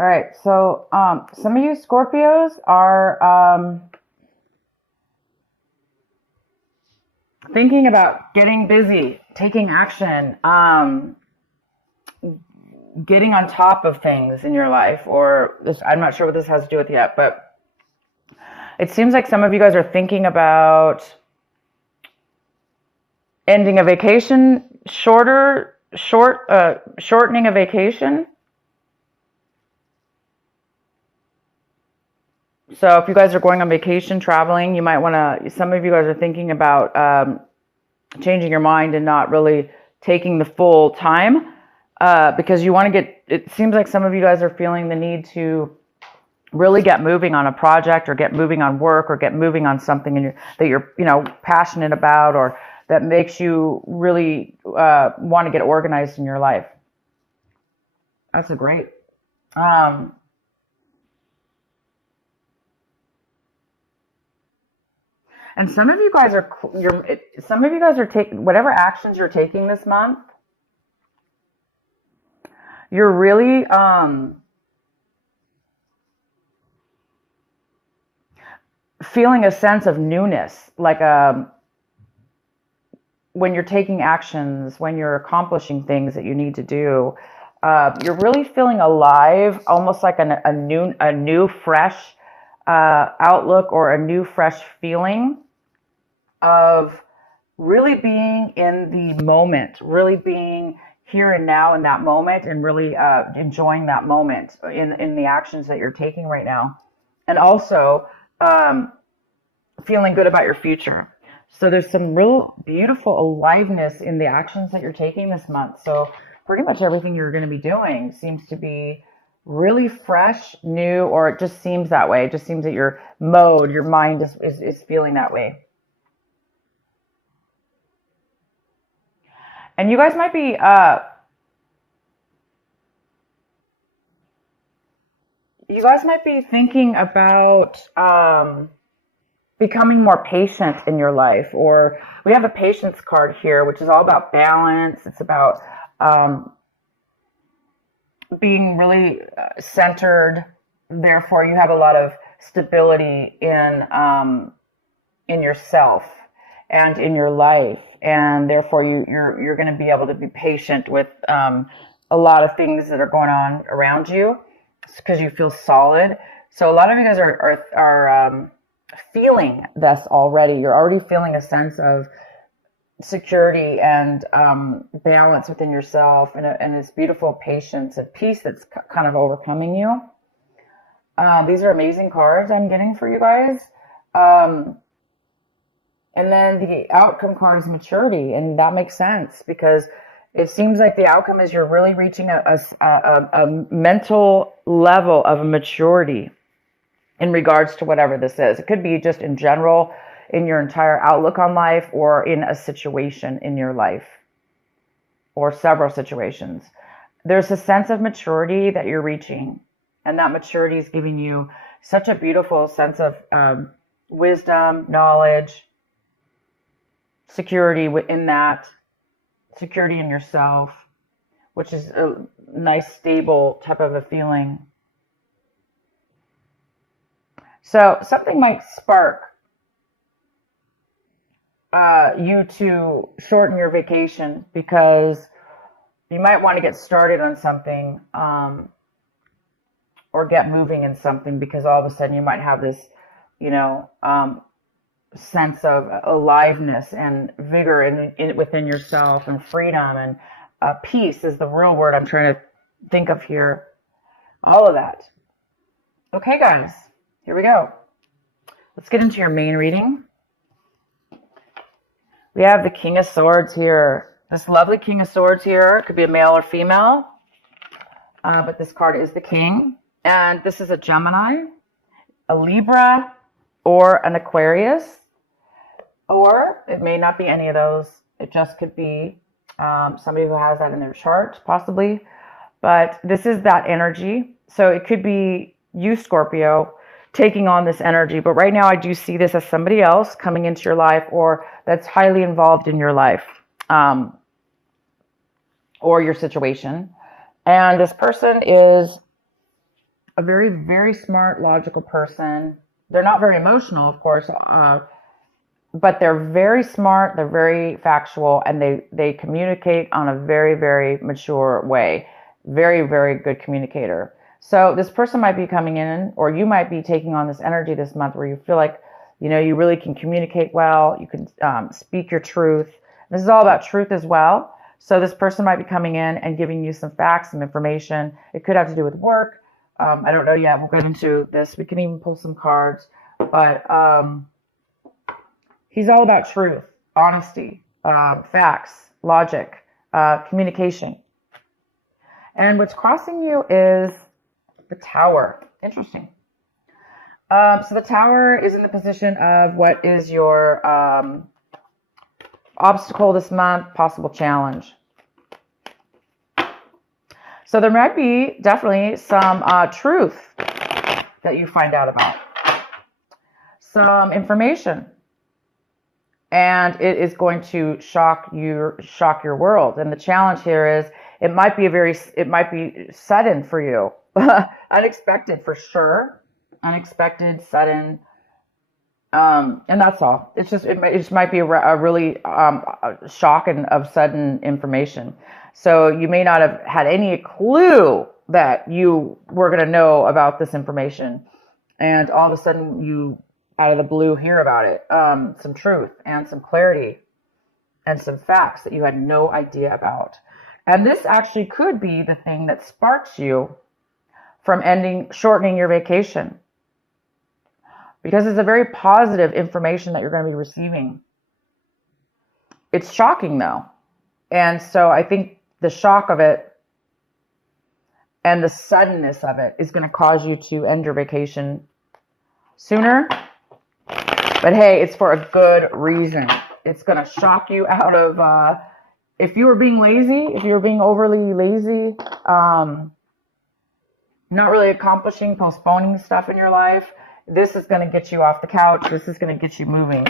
All right. So some of you Scorpios are thinking about getting busy, taking action, getting on top of things in your life, or this, I'm not sure what this has to do with yet, but it seems like some of you guys are thinking about ending a vacation, shortening a vacation. So if you guys are going on vacation, traveling, you might want to, some of you guys are thinking about changing your mind and not really taking the full time because you want to get, it seems like some of you guys are feeling the need to really get moving on a project or get moving on work or get moving on something that you're, passionate about or that makes you really want to get organized in your life. That's a great. And some of you guys are taking whatever actions you're taking this month. You're really feeling a sense of newness, like when you're taking actions, when you're accomplishing things that you need to do. You're really feeling alive, almost like a new fresh outlook or a new fresh feeling of really being in the moment, really being here and now in that moment, and really enjoying that moment in the actions that you're taking right now, and also feeling good about your future. So there's some real beautiful aliveness in the actions that you're taking this month. So pretty much everything you're going to be doing seems to be really fresh, new, or it just seems that way. It just seems that your mind is feeling that way. And you guys might be thinking about becoming more patient in your life. Or we have a patience card here, which is all about balance. It's about being really centered. Therefore, you have a lot of stability in yourself and in your life, and therefore you're going to be able to be patient with a lot of things that are going on around you because you feel solid. So a lot of you guys are feeling this already. You're already feeling a sense of security and balance within yourself, and this beautiful patience and peace that's kind of overcoming you. These are amazing cards I'm getting for you guys. And then the outcome card is maturity, and that makes sense because it seems like the outcome is you're really reaching a mental level of maturity in regards to whatever this is. It could be just in general, in your entire outlook on life, or in a situation in your life, or several situations. There's a sense of maturity that you're reaching, and that maturity is giving you such a beautiful sense of wisdom, knowledge, security within that, security in yourself, which is a nice, stable type of a feeling. So something might spark you to shorten your vacation because you might want to get started on something or get moving in something, because all of a sudden you might have this, sense of aliveness and vigor within yourself, and freedom, and peace is the real word I'm trying to think of here. All of that. Okay, guys, here we go. Let's get into your main reading. We have the King of Swords here. This lovely King of Swords here. It could be a male or female, but this card is the King. And this is a Gemini, a Libra, or an Aquarius. Or it may not be any of those. It just could be somebody who has that in their chart, possibly. But this is that energy. So it could be you, Scorpio, taking on this energy. But right now I do see this as somebody else coming into your life, or that's highly involved in your life or your situation. And this person is a very, very smart, logical person. They're not very emotional, of course, but they're very smart, they're very factual, and they communicate on a very, very mature way. Very, very good communicator. So this person might be coming in, or you might be taking on this energy this month where you feel like, you really can communicate well, you can speak your truth. This is all about truth as well. So this person might be coming in and giving you some facts, some information. It could have to do with work. I don't know yet. We'll get into this. We can even pull some cards. But he's all about truth, honesty, facts, logic, communication. And what's crossing you is the Tower. Interesting. So the Tower is in the position of what is your obstacle this month, possible challenge. So there might be definitely some truth that you find out about. Some information. And it is going to shock your world. And the challenge here is it might be sudden for you. Unexpected for sure. Unexpected, sudden. And that's all. It just might be a really shock and of sudden information. So you may not have had any clue that you were going to know about this information. And all of a sudden you, out of the blue, hear about it. Some truth and some clarity and some facts that you had no idea about. And this actually could be the thing that sparks you from shortening your vacation. Because it's a very positive information that you're going to be receiving. It's shocking though. And so I think the shock of it and the suddenness of it is going to cause you to end your vacation sooner. But hey, it's for a good reason. It's going to shock you out of, if you were being lazy, if you were being overly lazy, not really accomplishing, postponing stuff in your life, this is going to get you off the couch. This is going to get you moving.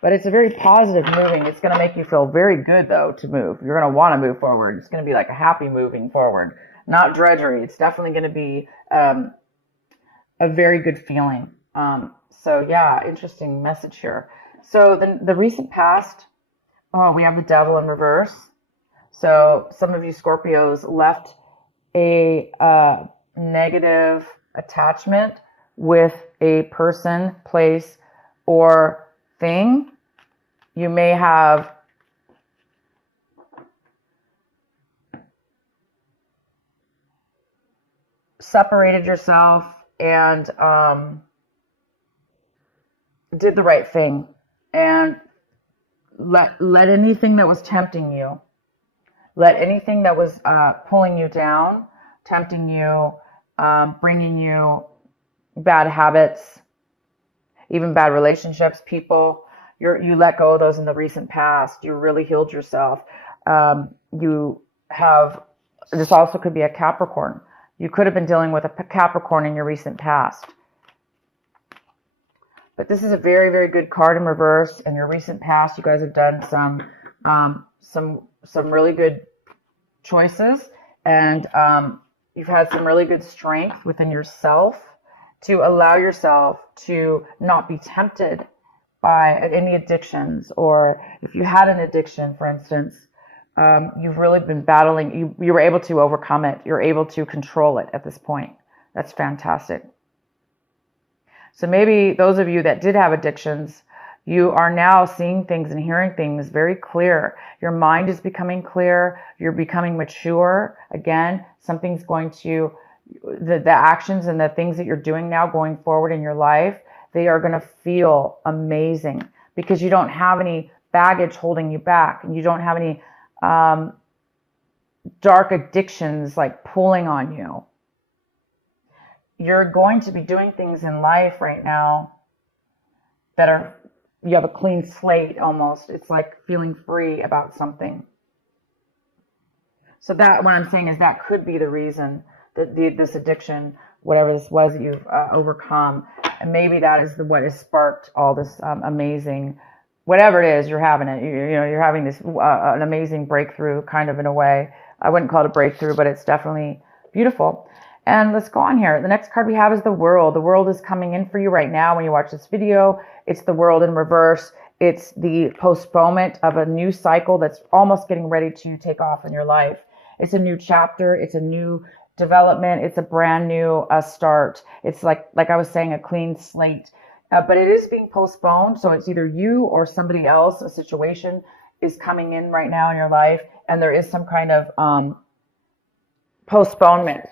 But it's a very positive moving. It's going to make you feel very good, though, to move. You're going to want to move forward. It's going to be like a happy moving forward, not drudgery. It's definitely going to be a very good feeling. So, yeah, interesting message here. So the recent past, we have the Devil in reverse. So some of you Scorpios left a negative attachment with a person, place, or thing. You may have separated yourself and did the right thing and let anything that was tempting you, let anything that was pulling you down, tempting you, bringing you bad habits, even bad relationships, people, you let go of those in the recent past. You really healed yourself. You have, this also could be a Capricorn. You could have been dealing with a Capricorn in your recent past. But this is a very, very good card in reverse. In your recent past, you guys have done some really good choices, and you've had some really good strength within yourself to allow yourself to not be tempted by any addictions, or if you had an addiction, for instance, you've really been battling. You were able to overcome it. You're able to control it at this point. That's fantastic. So maybe those of you that did have addictions, you are now seeing things and hearing things very clear. Your mind is becoming clear. You're becoming mature. Again, something's going to, the actions and the things that you're doing now going forward in your life, they are going to feel amazing because you don't have any baggage holding you back, and you don't have any dark addictions like pulling on you. You're going to be doing things in life right now that are, you have a clean slate almost. It's like feeling free about something. So that, what I'm saying is that could be the reason that this addiction, whatever this was that you've overcome, and maybe that is what has sparked all this amazing, whatever it is, you're having it. You're having this an amazing breakthrough, kind of, in a way. I wouldn't call it a breakthrough, but it's definitely beautiful. And let's go on here. The next card we have is the World. The World is coming in for you right now when you watch this video. It's the World in reverse. It's the postponement of a new cycle that's almost getting ready to take off in your life. It's a new chapter. It's a new development. It's a brand new start. It's like I was saying, a clean slate. But it is being postponed. So it's either you or somebody else, a situation is coming in right now in your life. And there is some kind of postponement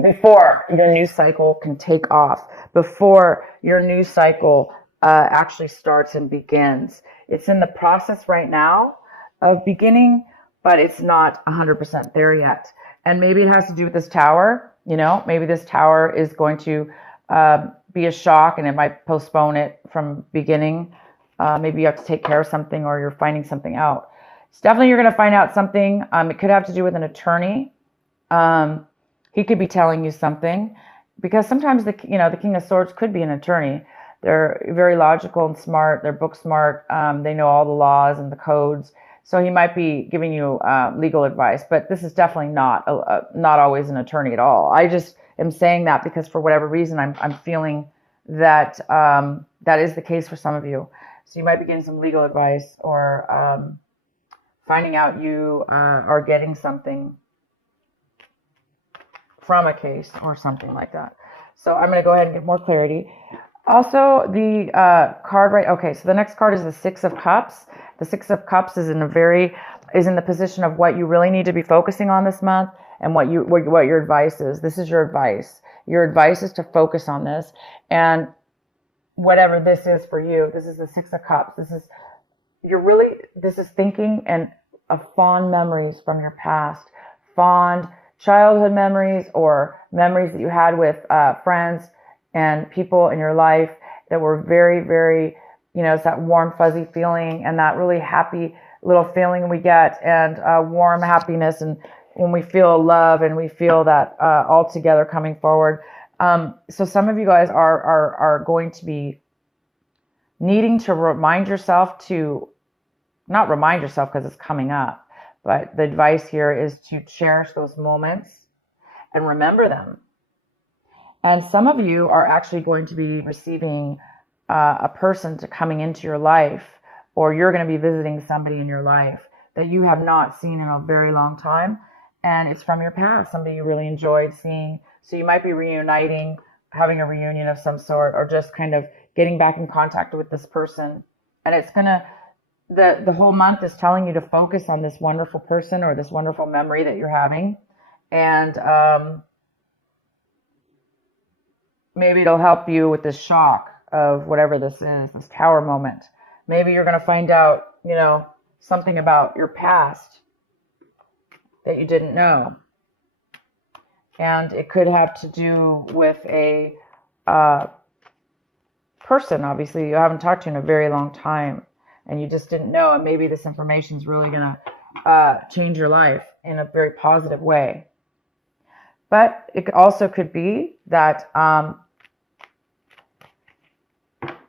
before your new cycle can take off, before your new cycle actually starts and begins. It's in the process right now of beginning, but it's not 100% there yet. And maybe it has to do with this tower. Maybe this tower is going to be a shock and it might postpone it from beginning. Maybe you have to take care of something or you're finding something out. It's definitely you're going to find out something. It could have to do with an attorney. He could be telling you something, because sometimes the King of Swords could be an attorney. They're very logical and smart. They're book smart. They know all the laws and the codes. So he might be giving you legal advice, but this is definitely not always an attorney at all. I just am saying that because for whatever reason, I'm feeling that that is the case for some of you. So you might be getting some legal advice or finding out you are getting something from a case or something like that. So I'm going to go ahead and get more clarity. Also, the card okay, so the next card is the Six of Cups. The Six of Cups is in the position of what you really need to be focusing on this month and what your advice is. This is your advice. Your advice is to focus on this, and whatever this is for you. This is the Six of Cups. This is thinking and of fond memories from your past, fond childhood memories or memories that you had with friends and people in your life that were very, very, it's that warm, fuzzy feeling and that really happy little feeling we get, and warm happiness, and when we feel love and we feel that all together coming forward. So some of you guys are going to be needing to not remind yourself because it's coming up, but the advice here is to cherish those moments and remember them. And some of you are actually going to be receiving a person coming into your life, or you're going to be visiting somebody in your life that you have not seen in a very long time. And it's from your past, somebody you really enjoyed seeing. So you might be reuniting, having a reunion of some sort, or just kind of getting back in contact with this person. And it's going to, the whole month is telling you to focus on this wonderful person or this wonderful memory that you're having. And maybe it'll help you with this shock of whatever this is, this tower moment. Maybe you're going to find out, something about your past that you didn't know. And it could have to do with a person, obviously, you haven't talked to in a very long time, and you just didn't know, and maybe this information is really going to change your life in a very positive way. But it also could be that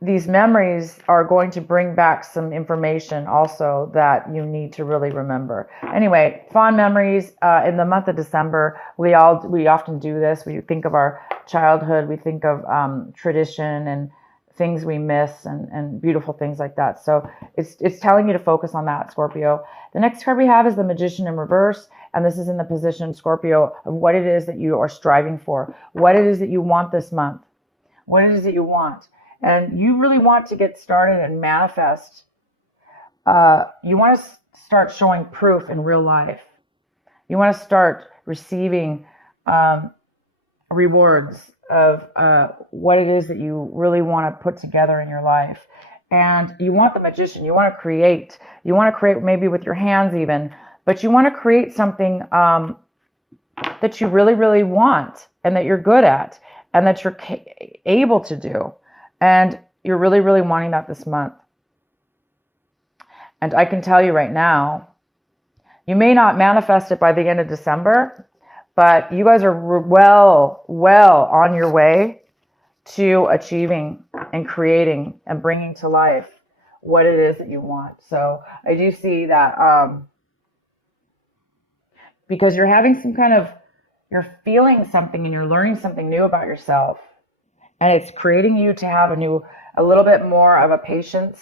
these memories are going to bring back some information also that you need to really remember. Anyway, fond memories in the month of December. We often do this. We think of our childhood. We think of tradition and things we miss and beautiful things like that. So it's telling you to focus on that, Scorpio. The next card we have is the Magician in reverse. And this is in the position, Scorpio, of what it is that you are striving for. What it is that you want this month. What it is that you want. And you really want to get started and manifest. You want to start showing proof in real life. You want to start receiving rewards of what it is that you really want to put together in your life. And you want the Magician. You want to create. You want to create maybe with your hands even. But you want to create something that you really, really want and that you're good at and that you're able to do. And you're really, really wanting that this month. And I can tell you right now, you may not manifest it by the end of December, but you guys are well on your way to achieving and creating and bringing to life what it is that you want. So I do see that because you're having some kind of You're feeling something and you're learning something new about yourself. And it's creating you to have a little bit more of a patience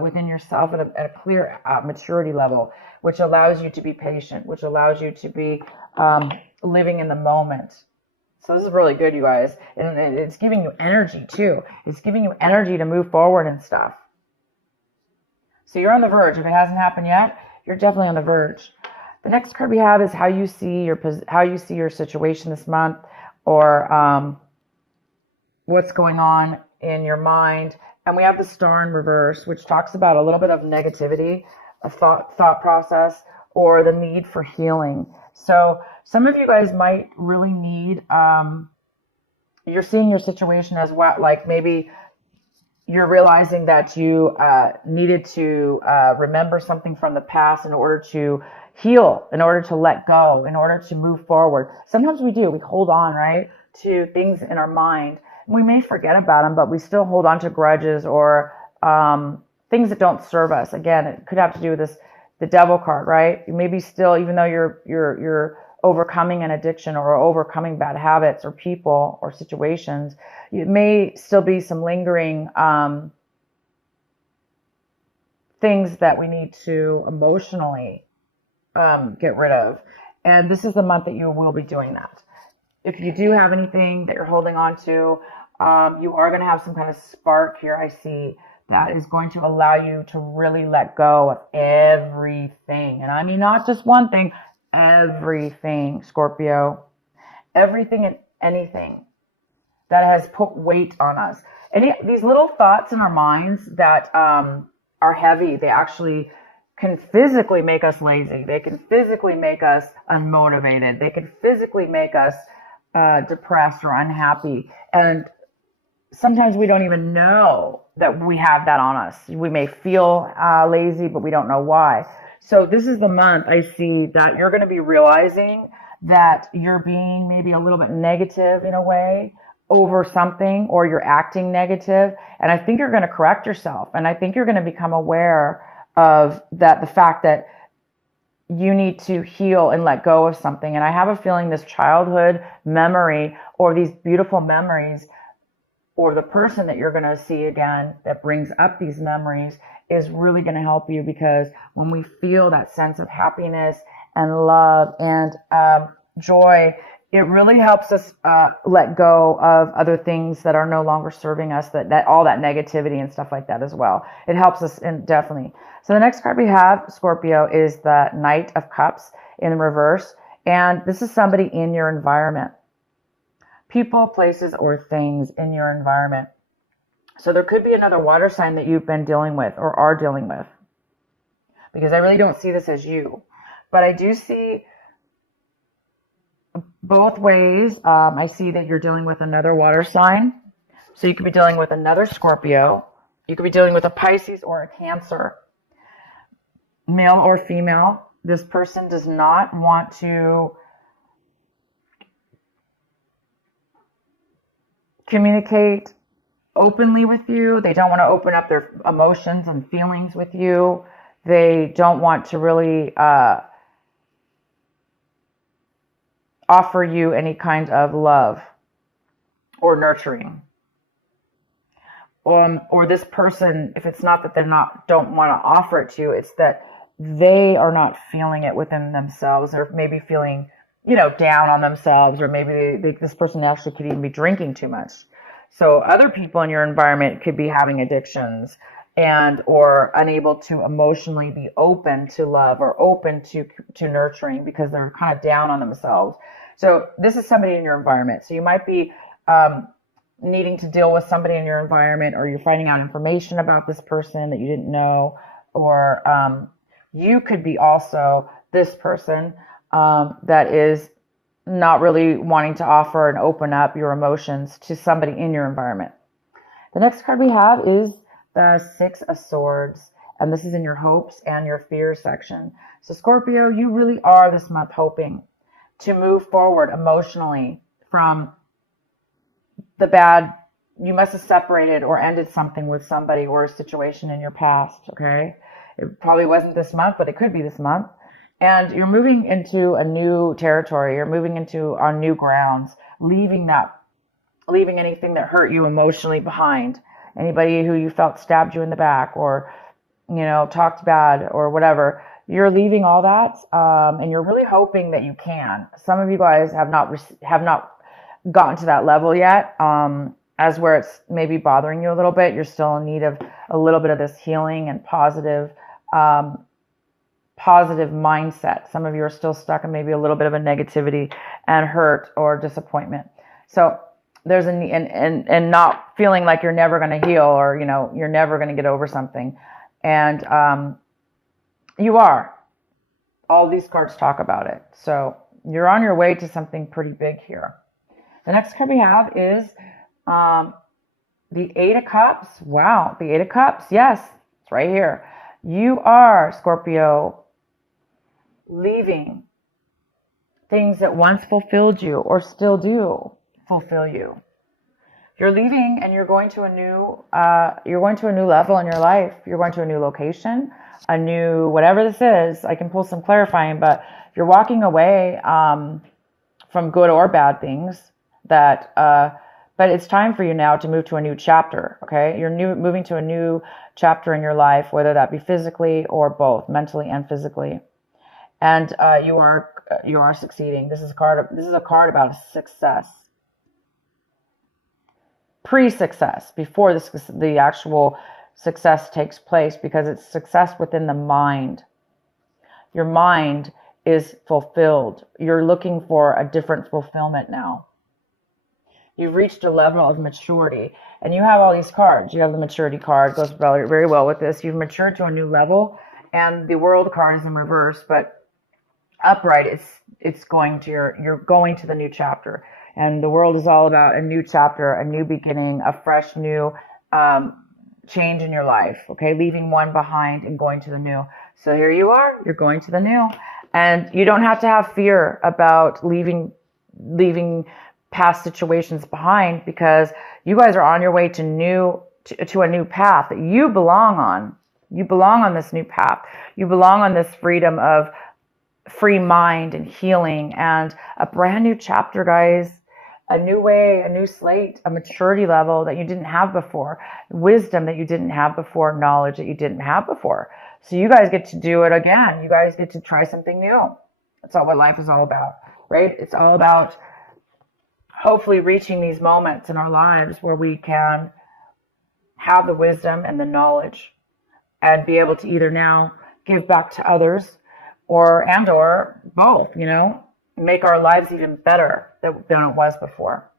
within yourself at a clear maturity level, which allows you to be patient, which allows you to be living in the moment. So this is really good, you guys. And it's giving you energy too. It's giving you energy to move forward and stuff. So you're on the verge. If it hasn't happened yet, you're definitely on the verge. The next card we have is how you see your situation this month, or what's going on in your mind. And we have the Star in reverse, which talks about a little bit of negativity, a thought process, or the need for healing. So some of you guys might really need, you're seeing your situation as well, like maybe you're realizing that you needed to remember something from the past in order to heal, in order to let go, in order to move forward. Sometimes we hold on, right, to things in our mind. We may forget about them, but we still hold on to grudges or things that don't serve us. Again, it could have to do with the Devil card, right? You maybe still, even though you're overcoming an addiction or overcoming bad habits or people or situations, it may still be some lingering things that we need to emotionally get rid of. And this is the month that you will be doing that. If you do have anything that you're holding on to, you are going to have some kind of spark here, I see, that is going to allow you to really let go of everything. And I mean, not just one thing, everything, Scorpio. Everything and anything that has put weight on us. These little thoughts in our minds that are heavy, they actually can physically make us lazy. They can physically make us unmotivated. They can physically make us depressed or unhappy. And sometimes we don't even know that we have that on us. We may feel lazy, but we don't know why. So this is the month I see that you're going to be realizing that you're being maybe a little bit negative in a way over something, or you're acting negative. And I think you're going to correct yourself. And I think you're going to become aware of the fact that you need to heal and let go of something. And I have a feeling this childhood memory, or these beautiful memories, or the person that you're going to see again that brings up these memories, is really going to help you, because when we feel that sense of happiness and love and joy, it really helps us let go of other things that are no longer serving us, that all that negativity and stuff like that as well. It helps us definitely. So the next card we have, Scorpio, is the Knight of Cups in reverse. And this is somebody in your environment. People, places, or things in your environment. So there could be another water sign that you've been dealing with or are dealing with, because I really don't see this as you. But I do see both ways. I see that you're dealing with another water sign. So you could be dealing with another Scorpio. You could be dealing with a Pisces or a Cancer. Male or female. This person does not want to communicate openly with you. They don't want to open up their emotions and feelings with you. They don't want to really offer you any kind of love or nurturing. Or this person, if it's not that don't want to offer it to you, it's that they are not feeling it within themselves, or maybe feeling, down on themselves, or maybe this person actually could even be drinking too much. So other people in your environment could be having addictions or unable to emotionally be open to love or open to nurturing, because they're kind of down on themselves. So this is somebody in your environment. So you might be needing to deal with somebody in your environment, or you're finding out information about this person that you didn't know, or you could be also this person that is not really wanting to offer and open up your emotions to somebody in your environment. The next card we have is the Six of Swords, and this is in your hopes and your fears section. So Scorpio, you really are this month hoping to move forward emotionally from the bad. You must have separated or ended something with somebody or a situation in your past, okay? It probably wasn't this month, but it could be this month. And you're moving into a new territory. You're moving into on new grounds, leaving anything that hurt you emotionally behind. Anybody who you felt stabbed you in the back or, talked bad or whatever. You're leaving all that, and you're really hoping that you can. Some of you guys have not gotten to that level yet, as where it's maybe bothering you a little bit. You're still in need of a little bit of this healing and positive mindset. Some of you are still stuck in maybe a little bit of a negativity and hurt or disappointment. So there's and not feeling like you're never going to heal, or you're never going to get over something, and you are. All these cards talk about it. So you're on your way to something pretty big here. The next card we have is the Eight of Cups. Wow, the Eight of Cups. Yes, it's right here. You are, Scorpio, leaving things that once fulfilled you or still do fulfill you. You're leaving and you're going to a new level in your life. You're going to a new location, a new whatever this is. I can pull some clarifying, but you're walking away from good or bad things but it's time for you now to move to a new chapter. Okay, you're moving to a new chapter in your life, whether that be physically or both, mentally and physically. And you are succeeding. This is a card about success. Pre-success, before the actual success takes place, because it's success within the mind. Your mind is fulfilled. You're looking for a different fulfillment now. You've reached a level of maturity, and you have all these cards. You have the maturity card, goes very, very well with this. You've matured to a new level, and the World card is in reverse, but upright, it's going to you're going to the new chapter. And the World is all about a new chapter, a new beginning, a fresh new change in your life. Okay, leaving one behind and going to the new. So here you are. You're going to the new, and you don't have to have fear about leaving past situations behind, because you guys are on your way to a new path that you belong on. You belong on this new path. You belong on this freedom of free mind and healing and a brand new chapter, guys. A new way, a new slate, a maturity level that you didn't have before, wisdom that you didn't have before, knowledge that you didn't have before. So you guys get to do it again. You guys get to try something new. That's all what life is all about, right? It's all about hopefully reaching these moments in our lives where we can have the wisdom and the knowledge and be able to either now give back to others or both, make our lives even better than it was before.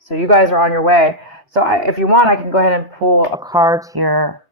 So you guys are on your way. So if you want, I can go ahead and pull a card here